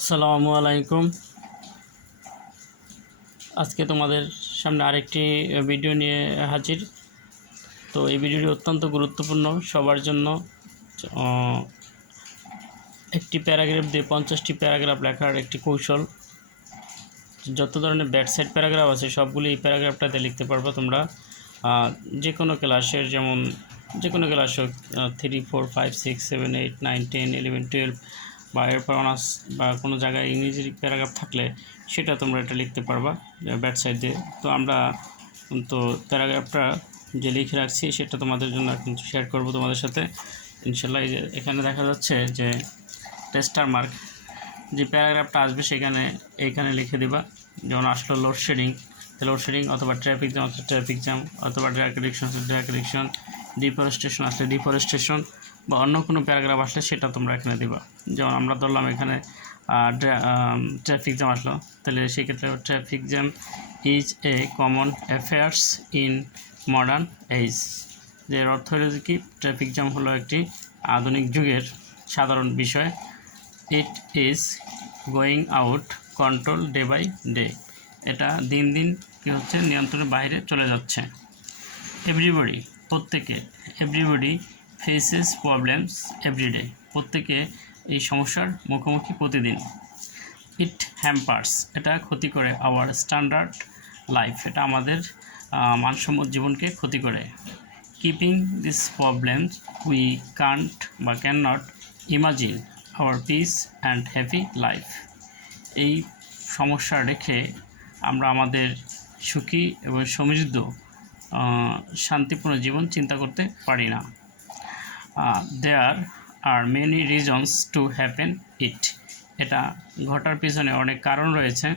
আসসালামু আলাইকুম। আজকে তোমাদের সামনে আরেকটি ভিডিও নিয়ে হাজির। তো এই ভিডিওটি অত্যন্ত গুরুত্বপূর্ণ। সবার জন্য একটি প্যারাগ্রাফ দিয়ে পঞ্চাশটি প্যারাগ্রাফ লেখার একটি কৌশল। যত ধরনের ব্যাকসাইড প্যারাগ্রাফ আছে, সবগুলি এই প্যারাগ্রাফটাতে লিখতে পারবে তোমরা। যে কোনো ক্লাসের যেমন যে কোনো ক্লাস হোক three four five six seven eight nine ten eleven twelve বা এরপর অনার্স বা কোনো জায়গায় ইংরেজির প্যারাগ্রাফ থাকলে সেটা তোমরা এটা লিখতে পারবা ব্যাক সাইড দিয়ে। তো আমরা তো প্যারাগ্রাফটা যে লিখে রাখছি সেটা তোমাদের জন্য কিন্তু শেয়ার করব তোমাদের সাথে। ইনশাল্লাহ এখানে দেখা যাচ্ছে যে টেস্টার মার্ক যে প্যারাগ্রাফটা আসবে সেখানে এইখানে লিখে দিবা। যেমন আসলো লোডশেডিং লোডশেডিং অথবা ট্রাফিক জ্যাম আসলে ট্রাফিক জ্যাম অথবা ড্রাগ এডিকশন আসলে ড্রাগ এডিকশন ডিফরেস্টেশন আসলে ডিফরেস্টেশন বা অন্য কোনো প্যারাগ্রাফ আসলে সেটা তোমরা এখানে দিবা। যেমন আমরা ধরলাম এখানে ট্রাফিক জ্যাম আসলো। তাহলে সেক্ষেত্রে traffic jam is a common affairs in modern age যে এর অর্থ হলো কি? ট্রাফিক জ্যাম হলো একটি আধুনিক যুগের সাধারণ বিষয়। It is going out control day by day এটা দিন দিন কী হচ্ছে? নিয়ন্ত্রণের বাইরে চলে যাচ্ছে। এভরিবডি প্রত্যেকে এভরিবডি ফেসেস প্রবলেমস এভরিডে প্রত্যেকে এই সমস্যার মুখোমুখি প্রতিদিন। ইট হ্যাম্পার্স এটা ক্ষতি করে আওয়ার স্ট্যান্ডার্ড লাইফ এটা আমাদের মানসম্মত জীবনকে ক্ষতি করে। Keeping this problems we can't বা can not imagine our peace and happy life এই সমস্যা রেখে আমরা আমাদের সুখী এবং সমৃদ্ধ শান্তিপূর্ণ জীবন চিন্তা করতে পারি না। There are many reasons to happen it এটা ঘটার পিছনে অনেক কারণ রয়েছে।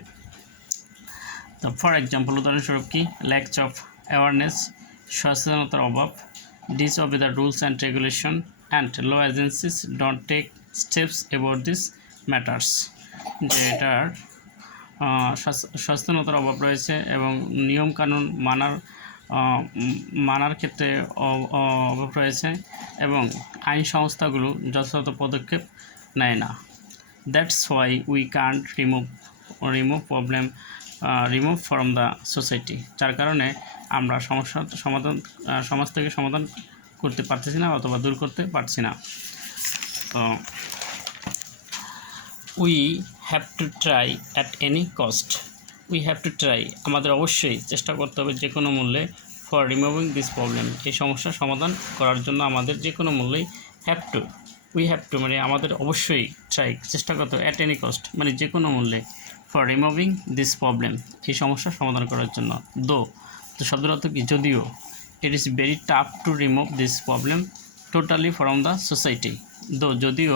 তো ফর এক্সাম্পল উদাহরণস্বরূপ কি? ল্যাকস অফ অ্যাওয়ারনেস সচেতনতার অভাব dis of the rules and regulation and law agencies don't take steps about this matters যে এটার সচেতনতার অভাব রয়েছে এবং নিয়মকানুন মানার মানার ক্ষেত্রে অভাব রয়েছে এবং আইন সংস্থাগুলো যথাযথ পদক্ষেপ নেয় না। That's why we can't remove remove problem remove from the society যার কারণে আমরা সমস্যা, সমাধান সমাজ থেকে সমাধান করতে পারতেছি না অথবা দূর করতে পারছি না। We have to try at any cost we have to try আমাদের অবশ্যই চেষ্টা করতে হবে যে কোনো মূল্যে ফর রিমুভিং দিস প্রবলেম এই সমস্যার সমাধান করার জন্য আমাদের যে কোনো মূল্যেই have to we have to মানে আমাদের অবশ্যই ট্রাই চেষ্টা করতে অ্যাট এনি কস্ট মানে যে কোনো মূল্যে ফর রিমুভিং দিস প্রবলেম এই সমস্যার সমাধান করার জন্য। দো তো শব্দের অর্থ কি? যদিও it is very tough to remove this problem totally from the society though যদিও,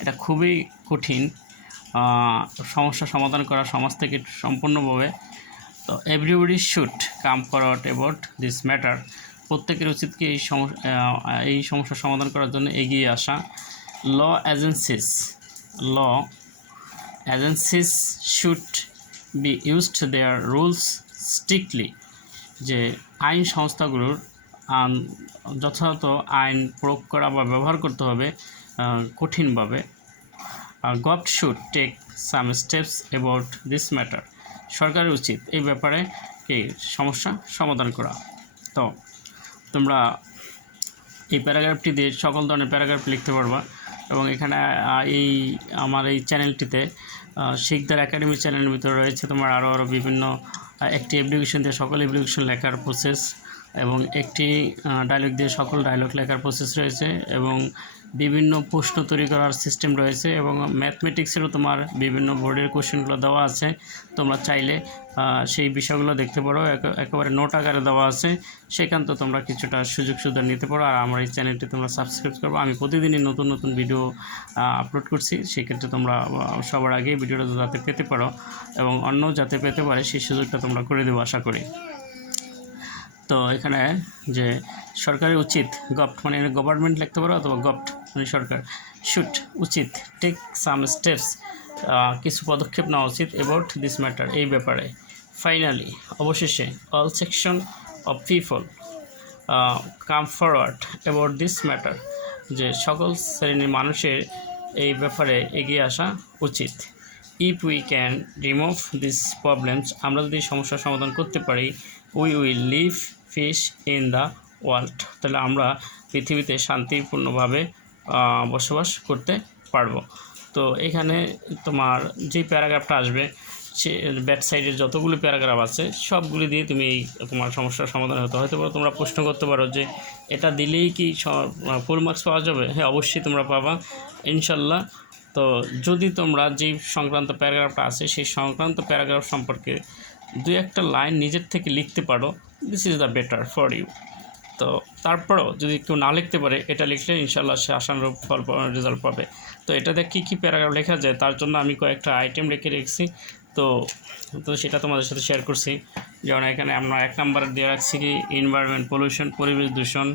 এটা খুবই কঠিন সমস্যা সমাধান করা সমাজ থেকে সম্পূর্ণভাবে। তো everybody should come forward about this matter প্রত্যেকের উচিত কি এই সমস্যা এই সমস্যার সমাধান করার জন্য এগিয়ে আসা। Law agencies law agencies should be used their rules strictly যে আইন সংস্থাগুলোর যথাযথ আইন প্রয়োগ করা বা ব্যবহার করতে হবে কঠিনভাবে। Gov should take some steps about this matter সরকারের উচিত এই ব্যাপারে কি সমস্যা সমাধান করা। তো তোমরা এই প্যারাগ্রাফটি দিয়ে সকল ধরনের প্যারাগ্রাফ লিখতে পারবা এবং এখানে এই আমার এই চ্যানেলটিতে আহ, শিকদার একাডেমি চ্যানেলের ভিতরে রয়েছে তোমার আরও আরও বিভিন্ন একটি অ্যাপ্লিকেশন দিয়ে সকল অ্যাপ্লিকেশন লেখার প্রসেস এবং একটি ডায়লগ দিয়ে সকল ডায়লগ লেখার প্রসেস রয়েছে এবং বিভিন্ন প্রশ্ন তৈরি করার সিস্টেম রয়েছে এবং ম্যাথমেটিক্সেরও তোমার বিভিন্ন বোর্ডের কোশ্চেনগুলো দেওয়া আছে। তোমরা চাইলে সেই বিষয়গুলো দেখতে পারো। একে- একেবারে নোট আকারে দেওয়া আছে। সেখান তো তোমরা কিছুটা সুযোগ সুবিধা নিতে পারো। আর আমার এই চ্যানেলটি তোমরা সাবস্ক্রাইব করব। আমি প্রতিদিনই নতুন নতুন ভিডিও আপলোড করছি। সেক্ষেত্রে তোমরা সবার আগে ভিডিওটা যাতে পেতে পারো এবং অন্য যাতে পেতে পারে, সেই সুযোগটা তোমরা করে দেবো, আশা করি। তো এখানে যে সরকারের উচিত গভট মানে গভর্নমেন্ট লিখতে পারো অথবা গভট মানে সরকার শুট উচিত টেক সাম স্টেপস কিছু পদক্ষেপ নেওয়া উচিত অ্যাবাউট দিস ম্যাটার এই ব্যাপারে। ফাইনালি অবশেষে all section of people come forward about this matter যে সকল শ্রেণির মানুষের এই ব্যাপারে এগিয়ে আসা উচিত। If we can remove this problems আমরা যদি সমস্যার সমাধান করতে পারি we will live fish in the world তাহলে আমরা পৃথিবীতে শান্তিপূর্ণভাবে বসবাস করতে পারব। তো এখানে তোমার যে প্যারাগ্রাফটা আসবে, সে ব্যাট সাইডের যতগুলো প্যারাগ্রাফ আছে, সবগুলি দিয়ে তুমি এই তোমার সমস্যার সমাধান হতে হয়তো পারো তোমরা প্রশ্ন করতে পারো যে, এটা দিলেই কি ফুল মার্কস পাওয়া যাবে? হ্যাঁ অবশ্যই তোমরা পাবা ইনশাল্লাহ তো যদি তোমরা যেই সংক্রান্ত প্যারাগ্রাফটা আছে, সেই সংক্রান্ত প্যারাগ্রাফ সম্পর্কে দুই একটা লাইন নিজের থেকে লিখতে পারো this is the better for you তো তারপরেও যদি কেউ না লিখতে পারে, এটা লিখলে ইনশাল্লাহ সে আশানুরূপ ফল রেজাল্ট পাবে। তো এটাতে কী কী প্যারাগ্রাফ লেখা যায়, তার জন্য আমি কয়েকটা আইটেম লিখে রেখেছি। তো তো সেটা তোমাদের সাথে শেয়ার করছি। যেমন এখানে আমরা এক নাম্বার দিয়ে রাখছি কি এনভায়রনমেন্ট পলিউশন পরিবেশ দূষণ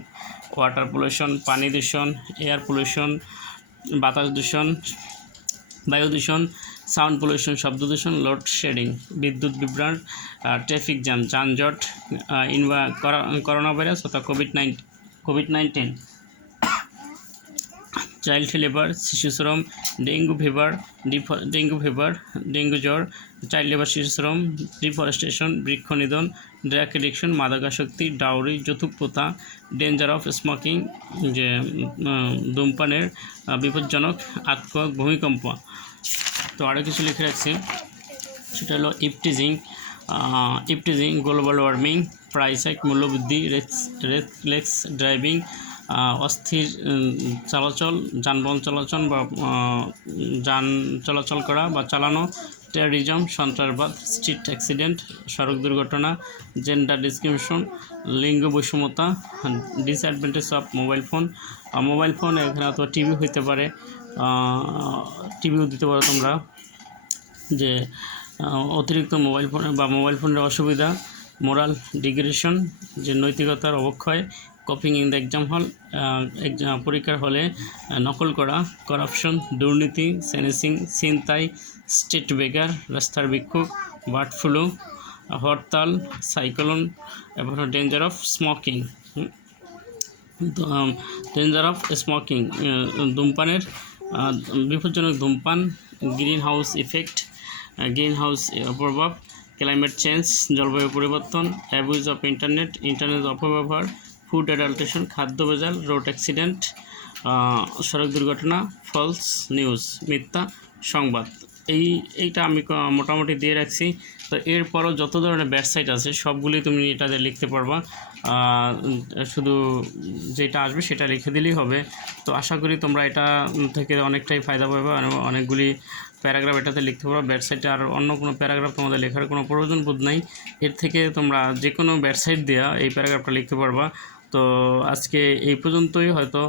ওয়াটার পলিউশন পানি দূষণ এয়ার পলিউশন বাতাস দূষণ, বায়ু দূষণ সাউন্ড পলিউশন, শব্দ দূষণ লোড শেডিং বিদ্যুৎ বিভ্রাট ট্রাফিক জ্যাম যানজট ইনভা করোনা ভাইরাস অর্থাৎ covid nine covid nineteen child labour শিশু শ্রম, dengue fever dengue fever dengue জ্বর চাইল্ড লেবার শিশু শ্রম ডিফরেস্টেশন বৃক্ষ নিধন ড্রাগ এডিকশন মাদকাসক্তি ডাউরি যৌতুক প্রথা ডেঞ্জার অফ স্মোকিং যে ধূমপানের বিপজ্জনক আতঙ্ক ভূমিকম্প। তো আরও কিছু লিখে রাখছি। সেটা হলো eve teasing eve teasing global warming price এক মূল্যবৃদ্ধি রেক্স ড্রাইভিং অস্থির চলাচল, যানবাহন চলাচল বা যান চলাচল করা বা চালানো টেরোরিজম সন্ত্রাসবাদ স্ট্রিট অ্যাক্সিডেন্ট সড়ক দুর্ঘটনা জেন্ডার ডিসক্রিমিনেশন লিঙ্গ বৈষম্যতা disadvantage of mobile phone mobile phone এখানে অথবা টিভি হইতে পারে। টিভিও দিতে পারো তোমরা। যে অতিরিক্ত মোবাইল ফোন বা মোবাইল ফোনের অসুবিধা মোরাল ডিগ্রেশন যে নৈতিকতার অবক্ষয় কপিং ইন দ্য এক্সাম হল পরীক্ষার হলে নকল করা করাপশন দুর্নীতি সেনেসিং ছিনতাই স্টেট বেকার রাস্তার বিক্ষোভ বার্ড ফ্লু, হরতাল সাইক্লোন এবং danger of smoking danger of smoking ধূমপানের বিপজ্জনক ধূমপান green house effect green house প্রভাব ক্লাইমেট চেঞ্জ জলবায়ু পরিবর্তন অ্যাবিউজ অফ ইন্টারনেট ইন্টারনেট অপব্যবহার ফুড অ্যাডাল্টেশন খাদ্য ভেজাল রোড অ্যাক্সিডেন্ট সড়ক দুর্ঘটনা ফলস নিউজ মিথ্যা সংবাদ। এই, এইটা আমি মোটামুটি দিয়ে রাখছি। তো এরপরও যত ধরনের ওয়েবসাইট আছে সবগুলি তুমি এটাতে লিখতে পারবা। শুধু যেটা আসবে সেটা লিখে দিলেই হবে। তো আশা করি তোমরা এটা থেকে অনেকটাই ফায়দা পাবে অনেকগুলি প্যারাগ্রাফ এটাতে লিখতে পারো। ওয়েবসাইটে আর অন্য কোনো প্যারাগ্রাফ তোমাদের লেখার কোনো প্রয়োজন বোধ নাই। এর থেকে তোমরা যে কোনো ওয়েবসাইট দেওয়া এই প্যারাগ্রাফটা লিখতে পারবা। তো আজকে এই পর্যন্তই। হয়তো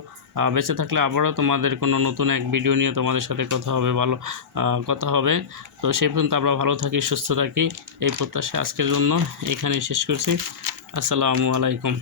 বেঁচে থাকলে আবারও তোমাদের কোনো নতুন এক ভিডিও নিয়ে তোমাদের সাথে কথা হবে, ভালো কথা হবে। তো সেই পর্যন্ত আমরা ভালো থাকি, সুস্থ থাকি। এই প্রত্যাশা আজকের জন্য এখানেই শেষ করছি। আসসালামু আলাইকুম।